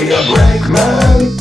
me a break, man.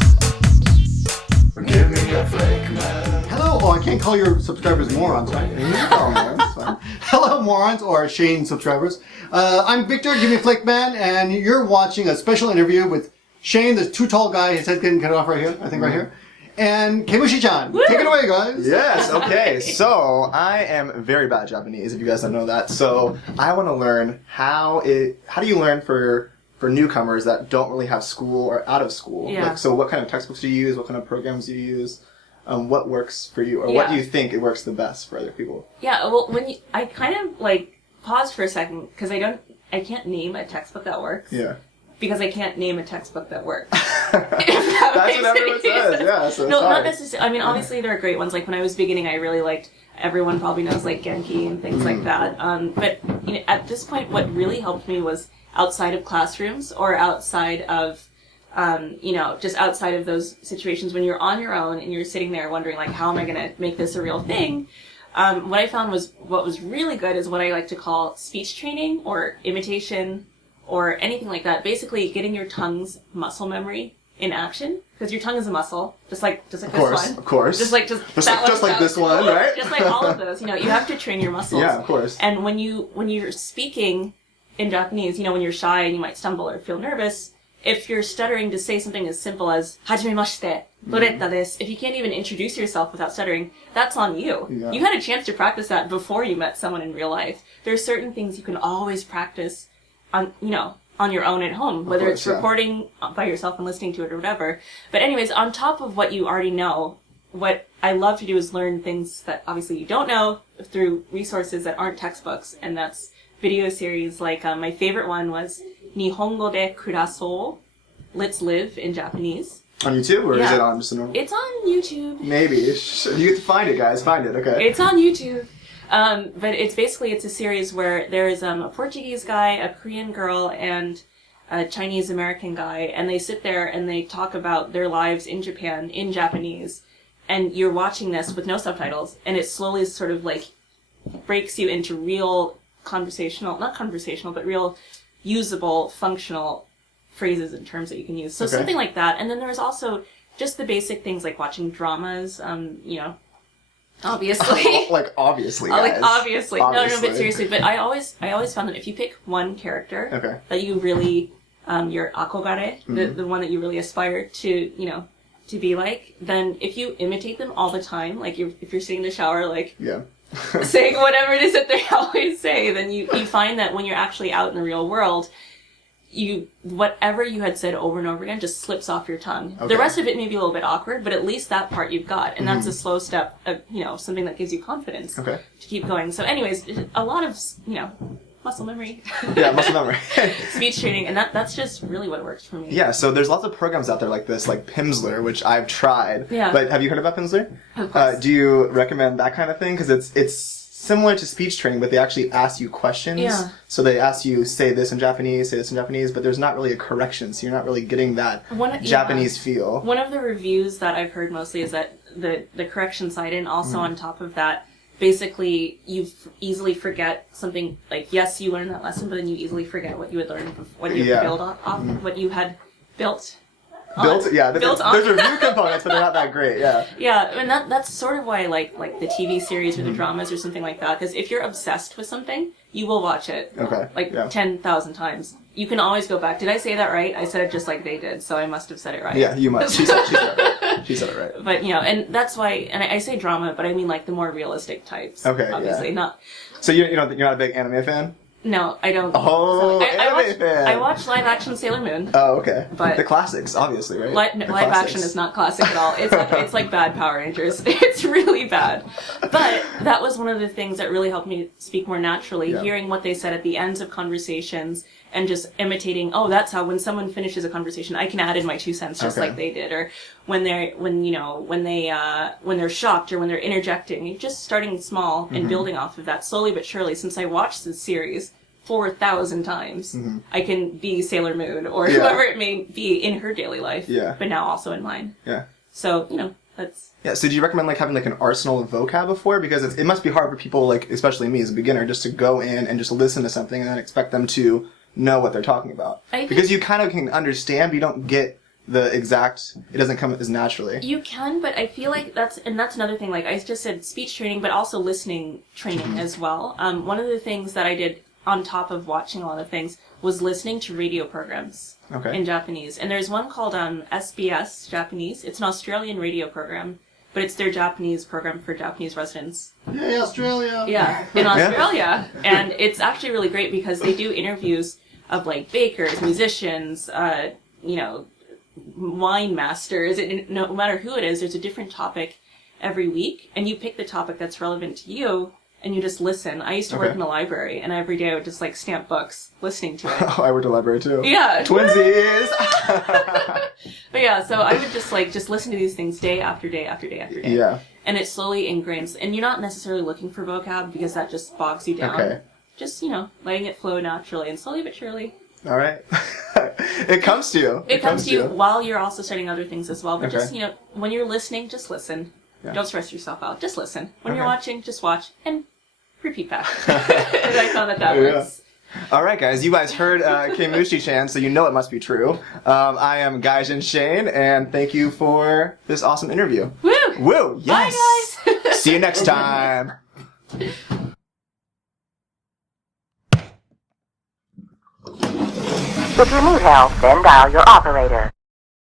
Give me a flake, man. Hello, I can't call your subscribers morons, right? You can call them morons, fine. Hello, morons, or Shane subscribers. I'm Victor, give me a flake man, and you're watching a special interview with Shane, the too tall guy, his head getting cut off right here, I think right here. And Kemushichan. Take it away, guys. Yes, okay. So, I am very bad at Japanese, if you guys don't know that. So, I want to learn how do you learn for newcomers that don't really have school or out of school? Yeah. Like, so what kind of textbooks do you use? What kind of programs do you use? What works for you? Or what do you think it works the best for other people? Yeah, well, I kind of, like, pause for a second, because I can't name a textbook that works. Yeah. Because I can't name a textbook that works. That's what everyone says, yeah. So no, not necessarily. I mean, obviously there are great ones. Like when I was beginning, I really liked, everyone probably knows, like Genki and things like that. But you know, at this point, what really helped me was outside of classrooms or outside of, just outside of those situations when you're on your own and you're sitting there wondering, like, how am I going to make this a real thing? What I found was what was really good is what I like to call speech training or imitation or anything like that. Basically, getting your tongue's muscle memory in action, because your tongue is a muscle, just like this one. Of course. Just like this one, right? Just like all of those. You know, you have to train your muscles. Yeah, of course. And when you're speaking in Japanese, you know, when you're shy and you might stumble or feel nervous, if you're stuttering to say something as simple as "hajimemashite, Loretta desu," if you can't even introduce yourself without stuttering, that's on you. Yeah. You had a chance to practice that before you met someone in real life. There are certain things you can always practice on your own at home, whether it's recording by yourself and listening to it or whatever. But anyways, on top of what you already know, what I love to do is learn things that obviously you don't know through resources that aren't textbooks, and that's video series. Like my favorite one was "NIHONGO de KURASOU," Let's Live in Japanese. On YouTube, or is it on just a normal? It's on YouTube. Maybe. You have to find it, guys. Find it, okay. It's on YouTube. But it's a series where there's a Portuguese guy, a Korean girl, and a Chinese American guy, and they sit there and they talk about their lives in Japan in Japanese, and you're watching this with no subtitles, and it slowly sort of like breaks you into real real usable, functional phrases and terms that you can use. So something like that. And then there's also just the basic things like watching dramas, obviously. Obviously, guys. Obviously. No, but seriously. But I always found that if you pick one character that you really, your akogare, the one that you really aspire to, to be like, then if you imitate them all the time, like if you're sitting in the shower, like, saying whatever it is that they always say, then you find that when you're actually out in the real world, whatever you had said over and over again just slips off your tongue. Okay. The rest of it may be a little bit awkward, but at least that part you've got. And that's a slow step of, something that gives you confidence to keep going. So anyways, a lot of, muscle memory. Yeah, muscle memory. Speech training, and that's just really what works for me. Yeah, so there's lots of programs out there like this, like Pimsleur, which I've tried. Yeah. But have you heard about Pimsleur? Of course. Do you recommend that kind of thing? Because it's similar to speech training, but they actually ask you questions. Yeah. So they ask you, say this in Japanese, but there's not really a correction, so you're not really getting that Japanese feel. One of the reviews that I've heard mostly is that the correction side, and also on top of that, basically you easily forget something, like, yes, you learned that lesson, but then you easily forget what you had learned, what you had built off, what you had built. There's review components, but they're not that great, yeah. Yeah, and that's sort of why I like the TV series or the dramas or something like that, because if you're obsessed with something, you will watch it 10,000 times. You can always go back. Did I say that right? I said it just like they did, so I must have said it right. Yeah, you must. She said it right. She said it right. But, and that's why, and I say drama, but I mean like the more realistic types. Okay, obviously, not... So you're not a big anime fan? No, I don't. Oh, anime fan. I watch live action Sailor Moon. Oh, okay. But the classics, obviously, right? Live action is not classic at all. It's like bad Power Rangers. It's really bad. But that was one of the things that really helped me speak more naturally, hearing what they said at the ends of conversations and just imitating, that's how when someone finishes a conversation, I can add in my 2 cents just like they did. Or when they're shocked or when they're interjecting, just starting small and building off of that slowly but surely. Since I watched this series 4,000 times, I can be Sailor Moon or whoever it may be in her daily life, but now also in mine. Yeah. So, that's... Yeah, so do you recommend having an arsenal of vocab before? Because it must be hard for people, especially me as a beginner, just to go in and just listen to something and then expect them to know what they're talking about. Because you kind of can understand, but you don't get it doesn't come as naturally. You can, but I feel like that's another thing. Like I just said, speech training, but also listening training as well. One of the things that I did on top of watching a lot of things was listening to radio programs in Japanese. And there's one called SBS Japanese. It's an Australian radio program, but it's their Japanese program for Japanese residents. Yay, Australia! Yeah, in Australia. And it's actually really great because they do interviews of like bakers, musicians, wine masters. No matter who it is, there's a different topic every week, and you pick the topic that's relevant to you, and you just listen. I used to work in a library, and every day I would just like stamp books listening to it. Oh, I worked in a library too. Yeah. Twinsies! But yeah, so I would just listen to these things day after day after day after day. Yeah. And it slowly ingrains, and you're not necessarily looking for vocab because that just bogs you down. Okay. Just, letting it flow naturally, and slowly but surely. All right. It comes to you. It comes to you while you're also studying other things as well. But just, when you're listening, just listen. Yeah. Don't stress yourself out. Just listen. When you're watching, just watch and repeat back. And I found that works. All right, guys. You guys heard Kemushichan, so you know it must be true. I am Gaijin Shane, and thank you for this awesome interview. Woo! Woo! Yes! Bye, guys! See you next time! If you need help, then dial your operator.